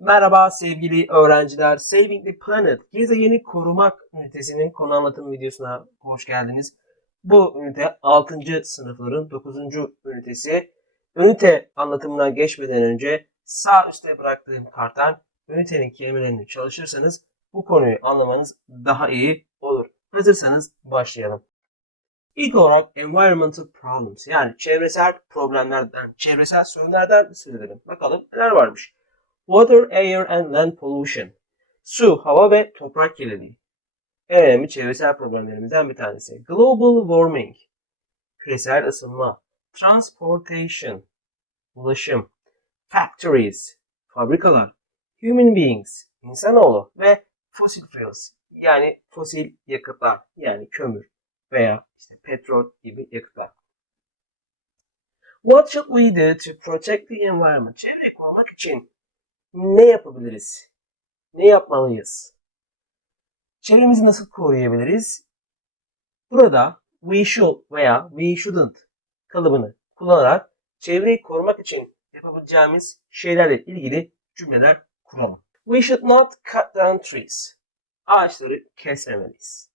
Merhaba sevgili öğrenciler. Saving the Planet, gezegeni korumak ünitesinin konu anlatım videosuna hoş geldiniz. Bu ünite 6. sınıfların 9. ünitesi. Ünite anlatımına geçmeden önce sağ üstte bıraktığım karttan ünitenin kelimelerini çalışırsanız bu konuyu anlamanız daha iyi olur. Hazırsanız başlayalım. İlk olarak environmental problems yani çevresel problemlerden, çevresel sorunlardan söz edelim. Bakalım neler varmış. Water, air and land pollution. Su, hava ve toprak kirliliği. En önemli çevresel problemlerimizden bir tanesi. Global warming. Küresel ısınma. Transportation. Ulaşım. Factories. Fabrikalar. Human beings. insanoğlu ve fossil fuels. Yani fosil yakıtlar. Yani kömür veya işte petrol gibi yakıtlar. What should we do to protect the environment? Çevreyi korumak için ne yapabiliriz? Ne yapmalıyız? Çevremizi nasıl koruyabiliriz? Burada we should veya we shouldn't kalıbını kullanarak çevreyi korumak için yapabileceğimiz şeylerle ilgili cümleler kuralım. We should not cut down trees. Ağaçları kesmemeliyiz.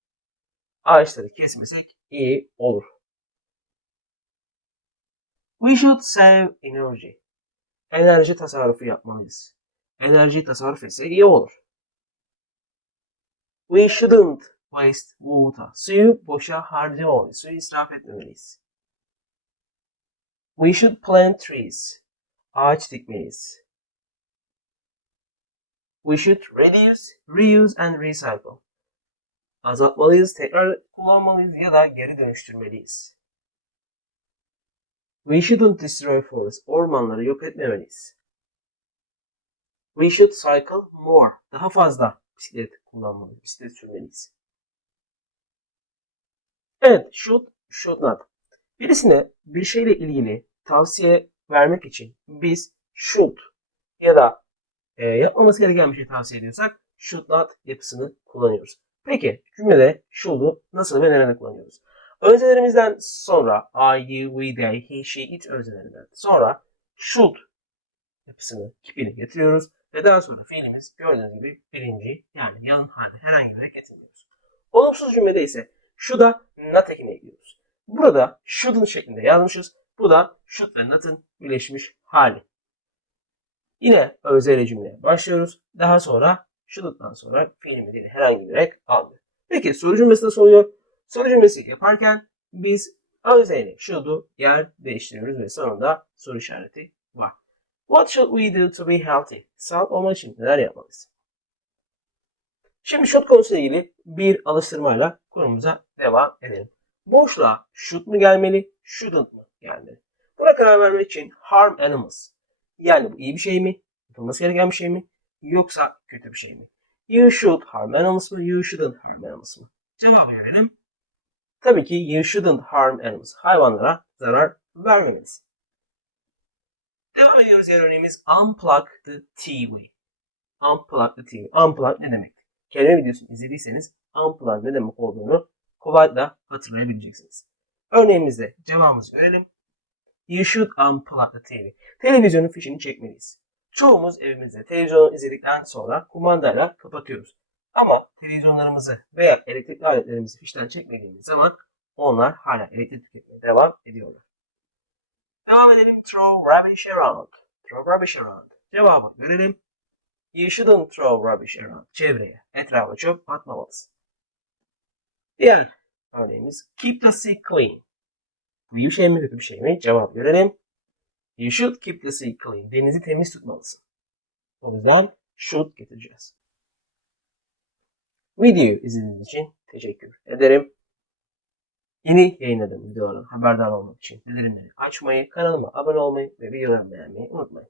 Ağaçları kesmesek iyi olur. We should save energy. Enerji tasarrufu yapmalıyız. Enerji tasarruf etse iyi olur. We shouldn't waste water. Suyu boşa harcamalıyız. Suyu israf etmemeliyiz. We should plant trees. Ağaç dikmeliyiz. We should reduce, reuse and recycle. Azaltmalıyız, tekrar kullanmalıyız ya da geri dönüştürmeliyiz. We shouldn't destroy forests. Ormanları yok etmemeliyiz. We should cycle more. Daha fazla bisiklet kullanmalıyız. Bisiklet sürmeliyiz. Evet, should, should not. Birisine bir şeyle ilgili tavsiye vermek için biz should ya da e, yapmaması gereken bir şey tavsiye ediyorsak should not yapısını kullanıyoruz. Peki cümlede should'u nasıl ve nerede kullanıyoruz? Öznelerimizden sonra I, you, we, they, he, she, it öznelerinden sonra should yapısını, kipini getiriyoruz ve daha sonra fiilimiz gördüğünüz gibi birinci yani yan hali herhangi bir getirmiyoruz. Olumsuz cümlede ise should'a not ekini ekliyoruz. Burada should'ın şeklinde yazmışız. Bu da should ve not'ın birleşmiş hali. Yine özele cümleye başlıyoruz. Daha sonra should'dan sonra fiilimi değil herhangi bir ek almıyor. Peki soru cümlesi nasıl oluyor? Soru cümlesi yaparken biz özeyle should'u yer değiştiriyoruz ve sonunda soru işareti. What should we do to be healthy? Sağlık olmak için neler yapmalıyız? Şimdi should konusuyla ilgili bir alıştırmayla konumuza devam edelim. Boşluğa should mu gelmeli, shouldn't mı gelmeli? Buna karar vermek için harm animals. Yani bu iyi bir şey mi? Yapılması gereken bir şey mi? Yoksa kötü bir şey mi? You should harm animals mı? You shouldn't harm animals mı? Cevabı verelim. Tabii ki you shouldn't harm animals. Hayvanlara zarar vermemelisin. Devam ediyoruz diğer örneğimiz Unplug the TV. Unplug the TV. Unplug ne demek? Kelime videosunu izlediyseniz unplug ne demek olduğunu kolaylıkla hatırlayabileceksiniz. Örneğimizde cevabımızı görelim. You should unplug the TV. Televizyonun fişini çekmeliyiz. Çoğumuz evimizde televizyonu izledikten sonra kumandayla kapatıyoruz. Ama televizyonlarımızı veya elektrikli aletlerimizi fişten çekmediğimiz zaman onlar hala elektrik tüketmeye devam ediyorlar. Devam edelim. Throw rubbish around. Throw rubbish around. Cevabı görelim. You shouldn't throw rubbish around. Çevreye, etrafa çöp atmamalısın. Diğer örneğimiz keep the sea clean. Bu iyi bir şey mi kötü bir şey mi? Cevap görelim. You should keep the sea clean. Denizi temiz tutmalısın. O yüzden should getireceğiz. Videoyu izlediğiniz için teşekkür ederim. Yeni yayınladığım videolardan haberdar olmak için bildirimleri açmayı, kanalıma abone olmayı ve videolarımı beğenmeyi unutmayın.